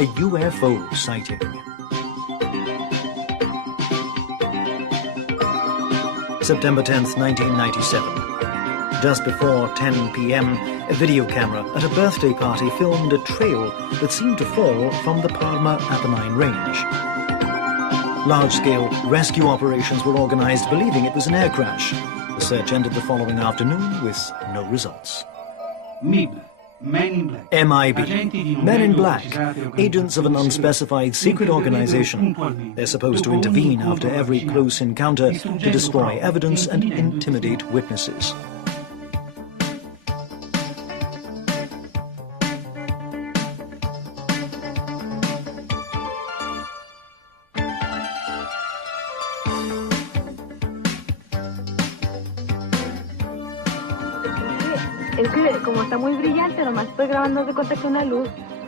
a UFO sighting. September 10th, 1997. Just before 10 p.m., a video camera at a birthday party filmed a trail that seemed to fall from the Parma Apennine Range. Large-scale rescue operations were organized, believing it was an air crash. The search ended the following afternoon with no results. MIB, Men in Black. MIB, Men in Black, agents of an unspecified secret organization. They're supposed to intervene after every close encounter to destroy evidence and intimidate witnesses.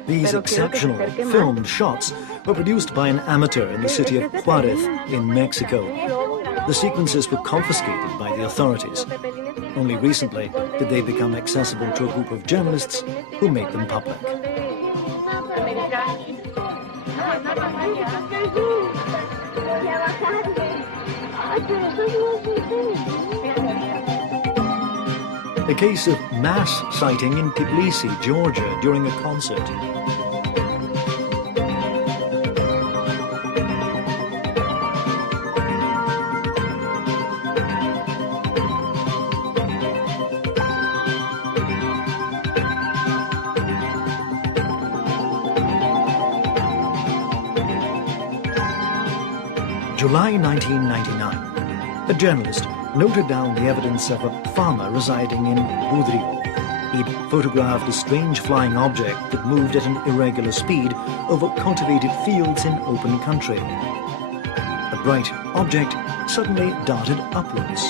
These exceptional filmed shots were produced by an amateur in the city of Juarez in Mexico. The sequences were confiscated by the authorities. Only recently did they become accessible to a group of journalists who made them public. A case of mass sighting in Tbilisi, Georgia, during a concert. July 1999. A journalist noted down the evidence of a farmer residing in Budrio. He'd photographed a strange flying object that moved at an irregular speed over cultivated fields in open country. A bright object suddenly darted upwards.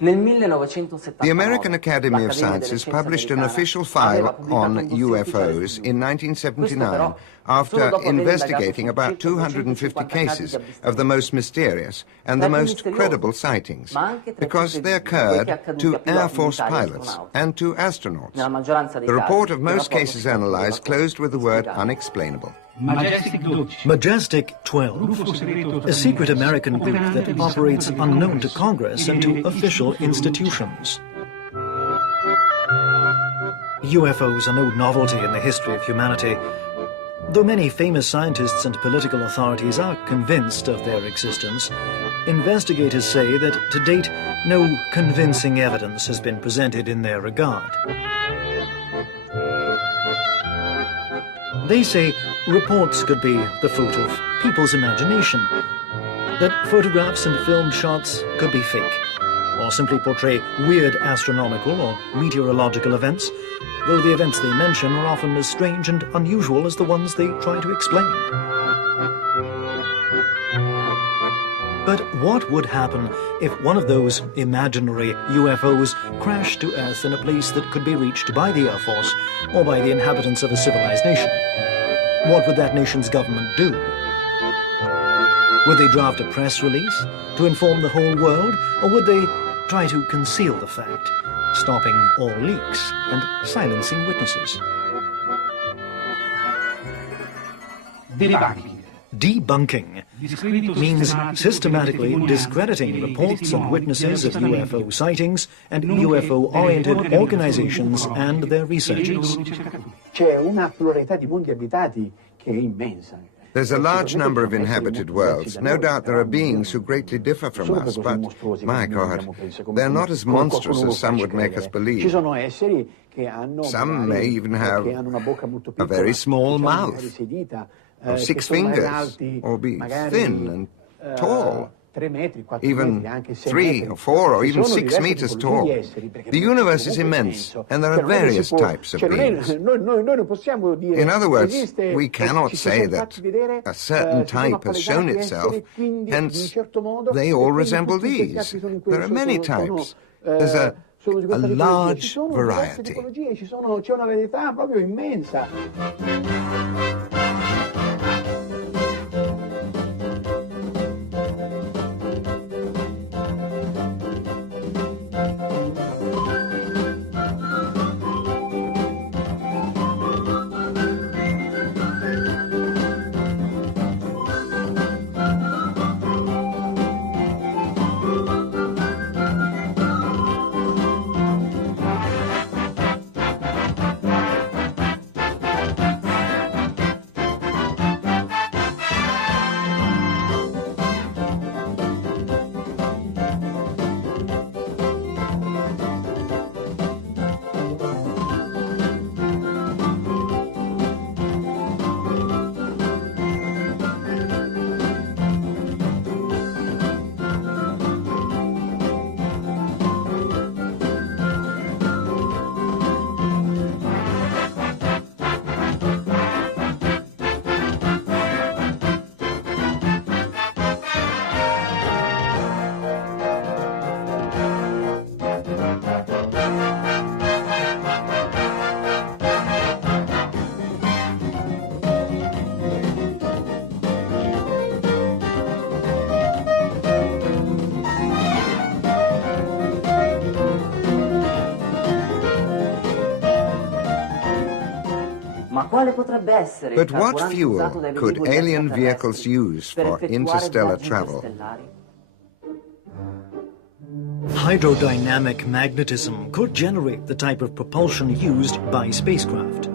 The American Academy of Sciences published an official file on UFOs in 1979 after investigating about 250 cases of the most mysterious and the most credible sightings, because they occurred to Air Force pilots and to astronauts. The report of most cases analyzed closed with the word unexplainable. Majestic 12, a secret American group that operates unknown to Congress and to official institutions. UFOs are no novelty in the history of humanity. Though many famous scientists and political authorities are convinced of their existence, investigators say that to date no convincing evidence has been presented in their regard. They say reports could be the fruit of people's imagination, that photographs and filmed shots could be fake, or simply portray weird astronomical or meteorological events, though the events they mention are often as strange and unusual as the ones they try to explain. But what would happen if one of those imaginary UFOs crashed to Earth in a place that could be reached by the Air Force or by the inhabitants of a civilized nation? What would that nation's government do? Would they draft a press release to inform the whole world, or would they try to conceal the fact, stopping all leaks and silencing witnesses? Debunking means systematically discrediting reports and witnesses of UFO sightings and UFO-oriented organizations and their researchers. There's a large number of inhabited worlds. No doubt there are beings who greatly differ from us, but, my God, they're not as monstrous as some would make us believe. Some may even have a very small mouth, or 6 fingers, or be thin and tall, even 3 or 4 or even 6 meters tall. The universe is immense, and there are various types of beings. In other words, we cannot say that a certain type has shown itself, hence they all resemble these. There are many types. There's a large variety. But what fuel could alien vehicles use for interstellar travel? Hydrodynamic magnetism could generate the type of propulsion used by spacecraft.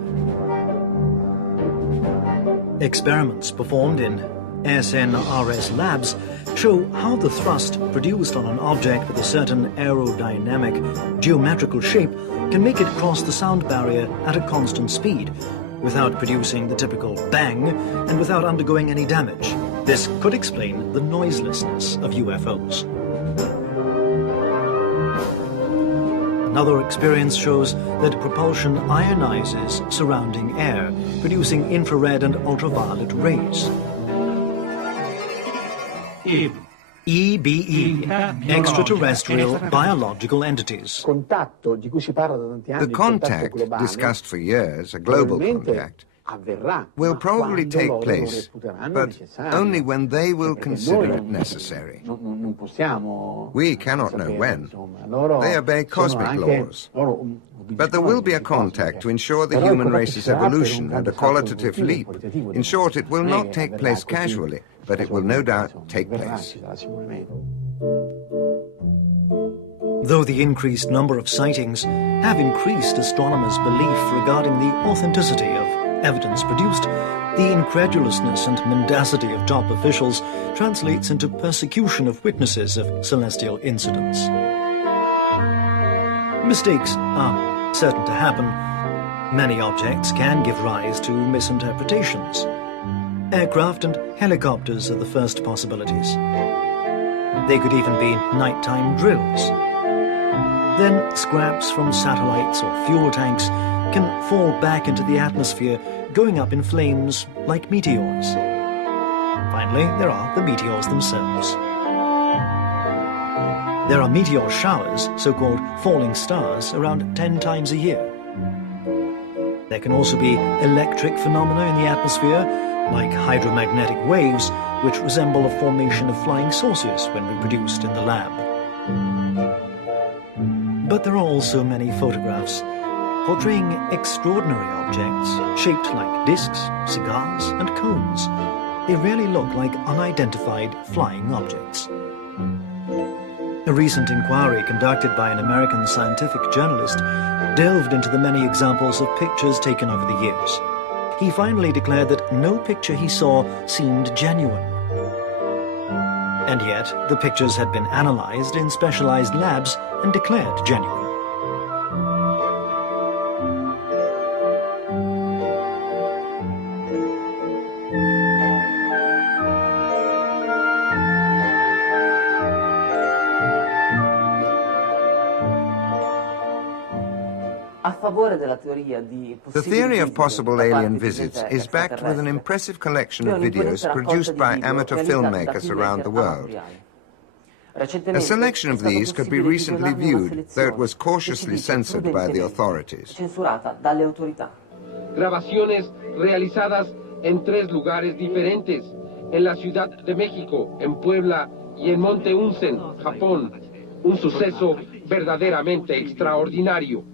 Experiments performed in SNRS labs show how the thrust produced on an object with a certain aerodynamic geometrical shape can make it cross the sound barrier at a constant speed, without producing the typical bang and without undergoing any damage. This could explain the noiselessness of UFOs. Another experience shows that propulsion ionizes surrounding air, producing infrared and ultraviolet rays. EBE, extraterrestrial biological entities. The contact, discussed for years, a global contact, will probably take place, but only when they will consider it necessary. We cannot know when. They obey cosmic laws. But there will be a contact to ensure the human race's evolution and a qualitative leap. In short, it will not take place casually, but it will no doubt take place. Though the increased number of sightings have increased astronomers' belief regarding the authenticity of evidence produced, the incredulousness and mendacity of top officials translates into persecution of witnesses of celestial incidents. Mistakes are certain to happen. Many objects can give rise to misinterpretations. Aircraft and helicopters are the first possibilities. They could even be nighttime drills. Then scraps from satellites or fuel tanks can fall back into the atmosphere, going up in flames like meteors. Finally, there are the meteors themselves. There are meteor showers, so-called falling stars, around 10 times a year. There can also be electric phenomena in the atmosphere, like hydromagnetic waves, which resemble a formation of flying saucers when reproduced in the lab. But there are also many photographs portraying extraordinary objects shaped like discs, cigars, and cones. They really look like unidentified flying objects. A recent inquiry conducted by an American scientific journalist delved into the many examples of pictures taken over the years. He finally declared that no picture he saw seemed genuine. And yet, the pictures had been analyzed in specialized labs and declared genuine. The theory of possible alien visits is backed with an impressive collection of videos produced by amateur filmmakers around the world. A selection of these could be recently viewed, though it was cautiously censored by the authorities. Grabaciones realizadas en 3 lugares diferentes, en la Ciudad de México, en Puebla y en Monte Unzen, Japón. Un suceso verdaderamente extraordinario.